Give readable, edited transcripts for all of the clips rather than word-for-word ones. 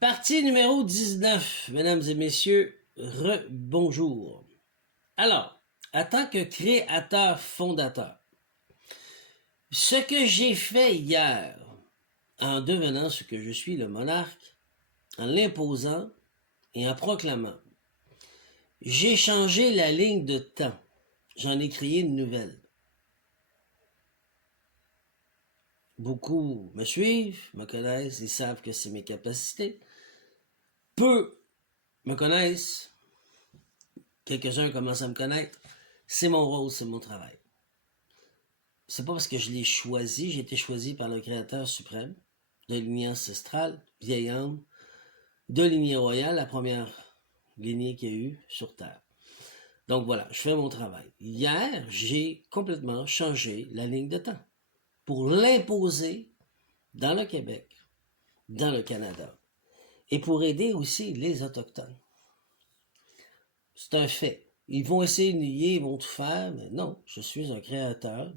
Partie numéro 19, mesdames et messieurs, bonjour. Alors, en tant que créateur fondateur, ce que j'ai fait hier, en devenant ce que je suis, le monarque, en l'imposant et en proclamant, j'ai changé la ligne de temps. J'en ai créé une nouvelle. Beaucoup me suivent, me connaissent, ils savent que c'est mes capacités. Peu me connaissent, quelques-uns commencent à me connaître. C'est mon rôle, c'est mon travail. C'est pas parce que je l'ai choisi, j'ai été choisi par le Créateur suprême, de lignée ancestrale, vieille âme, de lignée royale, la première lignée qu'il y a eu sur Terre. Donc voilà, je fais mon travail. Hier, j'ai complètement changé la ligne de temps pour l'imposer dans le Québec, dans le Canada, et pour aider aussi les Autochtones. C'est un fait. Ils vont essayer de nier, ils vont tout faire, mais non, je suis un créateur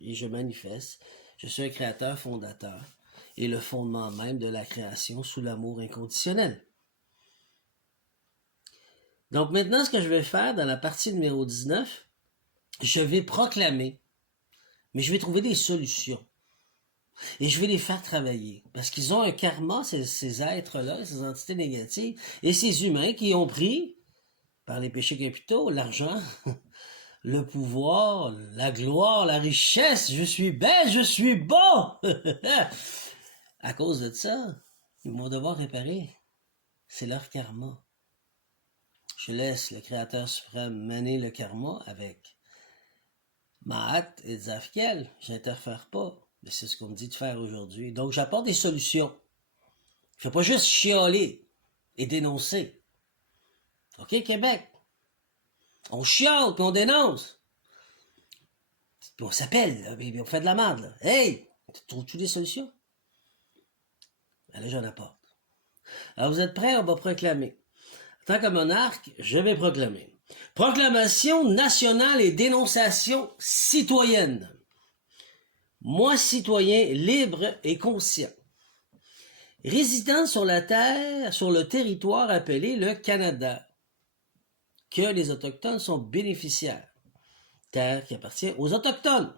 et je manifeste. Je suis un créateur fondateur et le fondement même de la création sous l'amour inconditionnel. Donc maintenant, ce que je vais faire dans la partie numéro 19, je vais proclamer, mais je vais trouver des solutions. Et je vais les faire travailler. Parce qu'ils ont un karma, ces êtres-là, ces entités négatives, et ces humains qui ont pris, par les péchés capitaux, l'argent, le pouvoir, la gloire, la richesse, je suis belle, je suis bon! À cause de ça, ils vont devoir réparer. C'est leur karma. Je laisse le Créateur suprême mener le karma avec Maat et Zafkiel. J'interfère pas. Mais c'est ce qu'on me dit de faire aujourd'hui. Donc, j'apporte des solutions. Je fais pas juste chialer et dénoncer. OK, Québec? On chiale, puis on dénonce. Puis on s'appelle, puis on fait de la merde, là. Hey! Trouves-tu des solutions? Ben là, j'en apporte. Alors, vous êtes prêts? On va proclamer. En tant que monarque, je vais proclamer. Proclamation nationale et dénonciation citoyenne. Moi, citoyen libre et conscient, résidant sur la terre, sur le territoire appelé le Canada, que les Autochtones sont bénéficiaires, terre qui appartient aux Autochtones.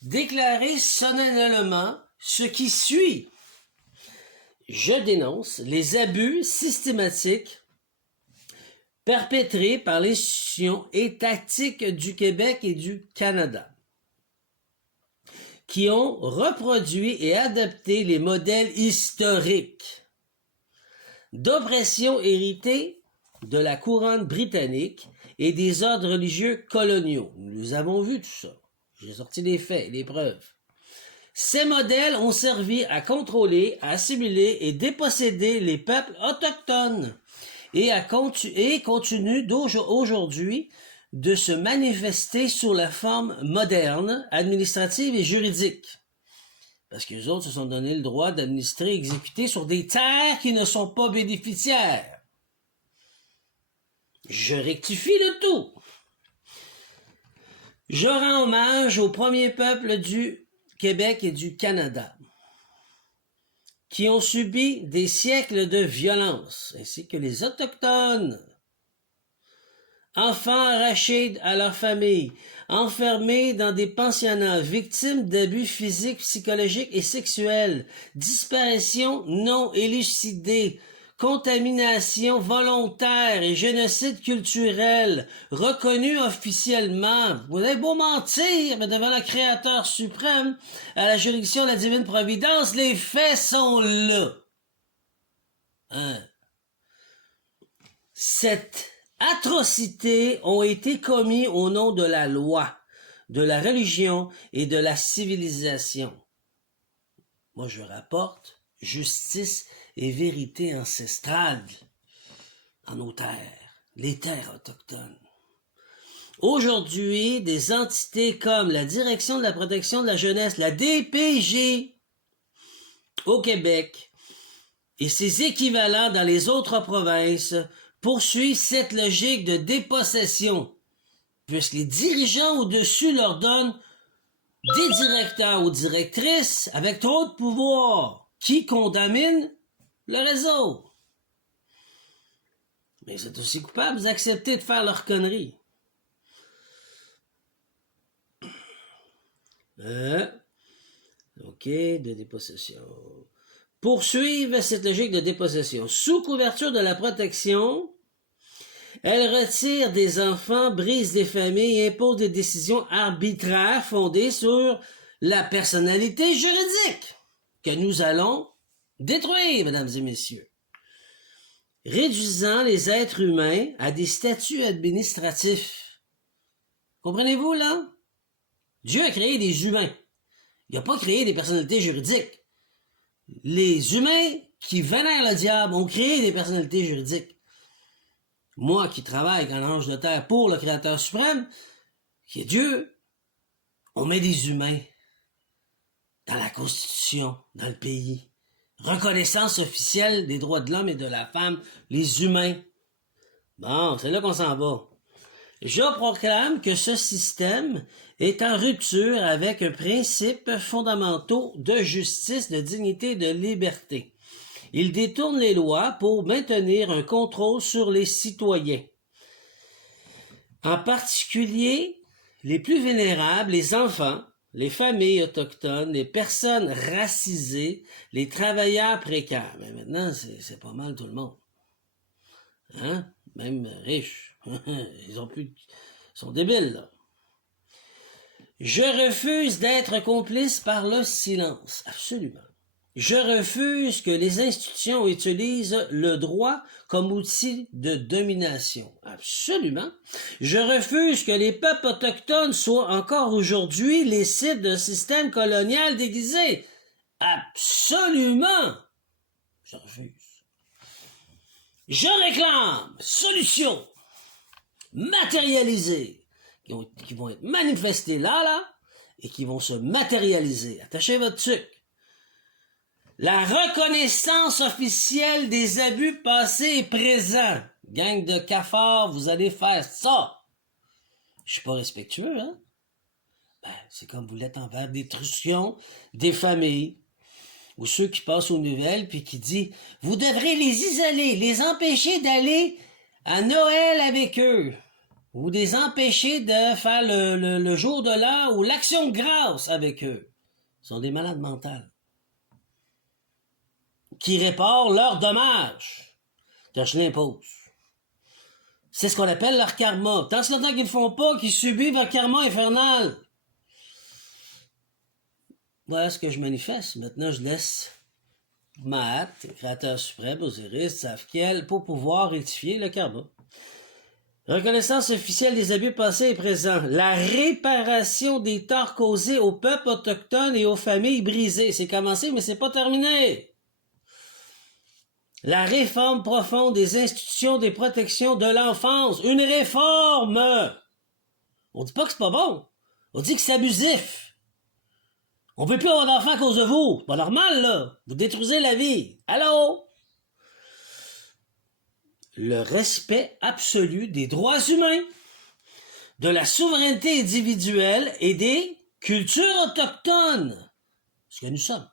Déclarer solennellement ce qui suit. Je dénonce les abus systématiques perpétrés par les institutions étatiques du Québec et du Canada, qui ont reproduit et adapté les modèles historiques d'oppression héritée de la couronne britannique et des ordres religieux coloniaux. Nous avons vu tout ça. J'ai sorti les faits, les preuves. Ces modèles ont servi à contrôler, à assimiler et déposséder les peuples autochtones et continuent aujourd'hui de se manifester sous la forme moderne, administrative et juridique. Parce que les autres se sont donné le droit d'administrer et exécuter sur des terres qui ne sont pas bénéficiaires. Je rectifie le tout. Je rends hommage au premier peuple du Québec et du Canada, qui ont subi des siècles de violence, ainsi que les Autochtones. Enfants arrachés à leur famille, enfermés dans des pensionnats, victimes d'abus physiques, psychologiques et sexuels, disparitions non élucidées, contamination volontaire et génocide culturel, reconnus officiellement. Vous avez beau mentir, mais devant le Créateur suprême, à la juridiction de la divine providence, les faits sont là. Cette atrocités ont été commis au nom de la loi, de la religion et de la civilisation. Moi, je rapporte justice et vérité ancestrale dans nos terres, les terres autochtones. Aujourd'hui, des entités comme la Direction de la protection de la jeunesse, la DPJ, au Québec, et ses équivalents dans les autres provinces, poursuivent cette logique de dépossession, puisque les dirigeants au-dessus leur donnent des directeurs ou directrices avec trop de pouvoir qui contaminent le réseau. Mais vous êtes aussi coupables d'accepter de faire leurs conneries. OK, de dépossession. Poursuivre cette logique de dépossession. Sous couverture de la protection, elle retire des enfants, brise des familles et impose des décisions arbitraires fondées sur la personnalité juridique que nous allons détruire, mesdames et messieurs. Réduisant les êtres humains à des statuts administratifs. Comprenez-vous, là? Dieu a créé des humains. Il n'a pas créé des personnalités juridiques. Les humains qui vénèrent le diable ont créé des personnalités juridiques. Moi qui travaille comme ange de terre pour le Créateur suprême, qui est Dieu, on met des humains dans la Constitution, dans le pays. Reconnaissance officielle des droits de l'homme et de la femme, les humains. Bon, c'est là qu'on s'en va. Je proclame que ce système est en rupture avec un principe fondamentaux de justice, de dignité et de liberté. Il détourne les lois pour maintenir un contrôle sur les citoyens. En particulier, les plus vulnérables, les enfants, les familles autochtones, les personnes racisées, les travailleurs précaires. Mais maintenant, c'est pas mal tout le monde. Hein? Même riches. Ils sont débiles, là. Je refuse d'être complice par le silence. Absolument. Je refuse que les institutions utilisent le droit comme outil de domination. Absolument. Je refuse que les peuples autochtones soient encore aujourd'hui les cibles d'un système colonial déguisé. Absolument. Je refuse. Je réclame solutions matérialisées qui vont être manifestées là, et qui vont se matérialiser. Attachez votre tuque. La reconnaissance officielle des abus passés et présents. Gang de cafards, vous allez faire ça. Je suis pas respectueux, hein? Ben, c'est comme vous l'êtes envers détruction des familles, ou ceux qui passent aux nouvelles puis qui disent « Vous devrez les isoler, les empêcher d'aller à Noël avec eux, ou les empêcher de faire le jour de l'an ou l'action de grâce avec eux. » Ils sont des malades mentales qui réparent leurs dommages que je l'impose. C'est ce qu'on appelle leur karma. Tant ce longtemps qu'ils ne le font pas, qu'ils subissent leur karma infernal. Voilà ce que je manifeste. Maintenant, je laisse Maat, Créateur suprême, Osiris, Safkiel, pour pouvoir rectifier le karma. Reconnaissance officielle des abus passés et présents. La réparation des torts causés aux peuples autochtones et aux familles brisées. C'est commencé, mais c'est pas terminé. La réforme profonde des institutions des protections de l'enfance. Une réforme! On dit pas que c'est pas bon. On dit que c'est abusif. On peut plus avoir d'enfants à cause de vous. C'est pas normal, là. Vous détruisez la vie. Allô? Le respect absolu des droits humains, de la souveraineté individuelle et des cultures autochtones. Ce que nous sommes.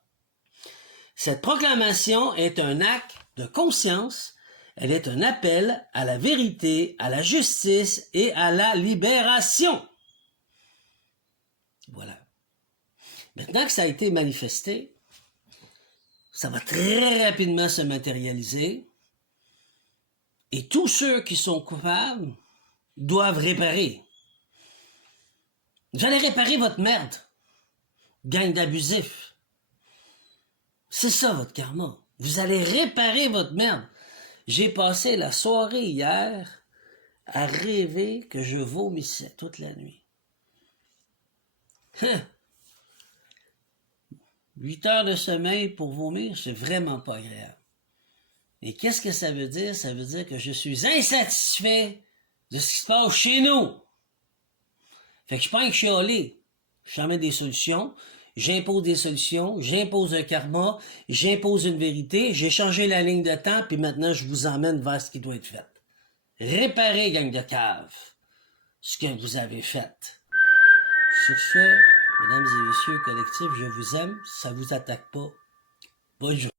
Cette proclamation est un acte de conscience. Elle est un appel à la vérité, à la justice et à la libération. Voilà. Maintenant que ça a été manifesté, ça va très rapidement se matérialiser et tous ceux qui sont coupables doivent réparer. Vous allez réparer votre merde, gang d'abusifs. C'est ça votre karma. Vous allez réparer votre merde. J'ai passé la soirée hier à rêver que je vomissais toute la nuit. 8 heures de sommeil pour vomir, c'est vraiment pas agréable. Et qu'est-ce que ça veut dire? Ça veut dire que je suis insatisfait de ce qui se passe chez nous. Fait que je suis pas un chialé. J'emmène des solutions, j'impose des solutions, j'impose un karma, j'impose une vérité, j'ai changé la ligne de temps, puis maintenant je vous emmène vers ce qui doit être fait. Réparez, gang de cave, ce que vous avez fait. Sur ce, mesdames et messieurs collectifs, je vous aime, ça vous attaque pas. Bonne journée.